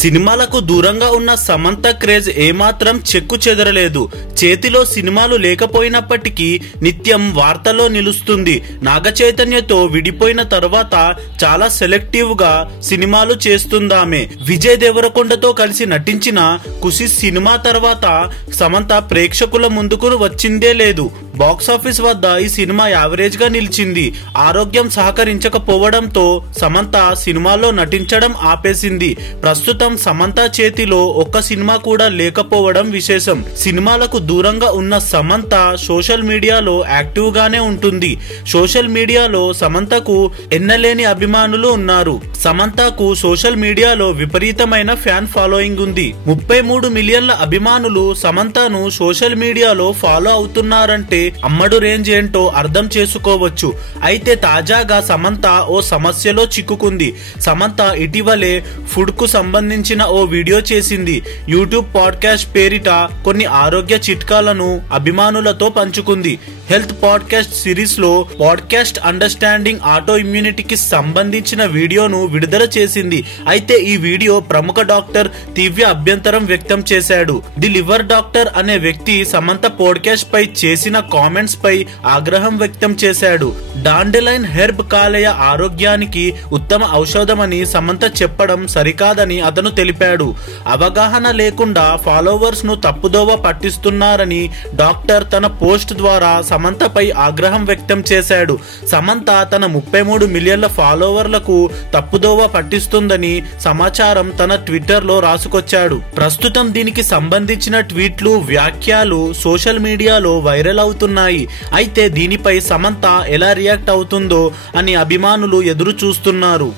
సినిమాలకు దూరంగా ఉన్న సమంత క్రేజ్ ఏమాత్రం చెక్కు చెదరలేదు. చేతిలో సినిమాలు లేకపోయినప్పటికీ నిత్యం వార్తలో నిలుస్తుంది. నాగచైతన్యతో విడిపోయిన తర్వాత చాలా సెలెక్టివ్ గా సినిమాలు చేస్తుందామె. విజయ్ దేవరకొండతో కలిసి నటించిన ఖుషి సినిమా తర్వాత సమంత ప్రేక్షకుల ముందుకు వచ్చిందే లేదు. బాక్సాఫీస్ వద్ద ఈ సినిమా యావరేజ్ గా నిలిచింది. ఆరోగ్యం సహకరించకపోవడంతో సమంత సినిమాలో నటించడం ఆపేసింది. ప్రస్తుతం సమంత చేతిలో ఒక్క సినిమా కూడా లేకపోవడం విశేషం. సినిమాలకు దూరంగా ఉన్న సమంత సోషల్ మీడియాలో యాక్టివ్ గానే ఉంటుంది. సోషల్ మీడియాలో సమంతకు ఎన్నలేని అభిమానులు ఉన్నారు. సమంతకు సోషల్ మీడియాలో విపరీతమైన ఫ్యాన్ ఫాలోయింగ్ ఉంది. 33 మిలియన్ల అభిమానులు సమంతను సోషల్ మీడియాలో ఫాలో అవుతున్నారంటే అమ్మడు రేంజ్ ఏంటో అర్థం చేసుకోవచ్చు. అయితే తాజాగా సమంత ఓ సమస్యలో చిక్కుకుంది. సమంత ఇటీవలే ఫుడ్ కు సంబంధించిన ఓ వీడియో చేసింది. యూట్యూబ్ పాడ్కాస్ట్ పేరిట కొన్ని ఆరోగ్య చిట్కాలను అభిమానులతో పంచుకుంది. హెల్త్ పాడ్కాస్ట్ సిరీస్ లో పాడ్కాస్ట్ అండర్స్టాండింగ్ ఆటో ఇమ్యూనిటీకి సంబంధించిన వీడియోను విడుదల చేసింది. అయితే ఈ వీడియో ప్రముఖ డాక్టర్ తీవ్ర అభ్యంతరం వ్యక్తం చేశాడు. ది లివర్ డాక్టర్ అనే వ్యక్తి సమంత పాడ్కాస్ట్ పై చేసిన కామెంట్స్ పై ఆగ్రహం వ్యక్తం చేశాడు. డాండెలైన్ హెర్బ్ కాలేయ ఆరోగ్యానికి ఉత్తమ ఔషధమని సమంత చెప్పడం సరికాదని అతను తెలిపాడు. అవగాహన లేకుండా ఫాలోవర్స్ ను తప్పుదోవ పట్టిస్తున్నారని డాక్టర్ తన పోస్ట్ ద్వారా సమంతపై ఆగ్రహం వ్యక్తం చేశాడు. సమంత తన 33 మిలియన్ల ఫాలోవర్లకు తప్పుదోవ పట్టిస్తుందని సమాచారం తన ట్విట్టర్ లో రాసుకొచ్చాడు. ప్రస్తుతం దీనికి సంబంధించిన ట్వీట్లు, వ్యాఖ్యలు సోషల్ మీడియాలో వైరల్ అవుతున్నాయి. అయితే దీనిపై సమంత ఎలా రియాక్ట్ అవుతుందో అని అభిమానులు ఎదురు చూస్తున్నారు.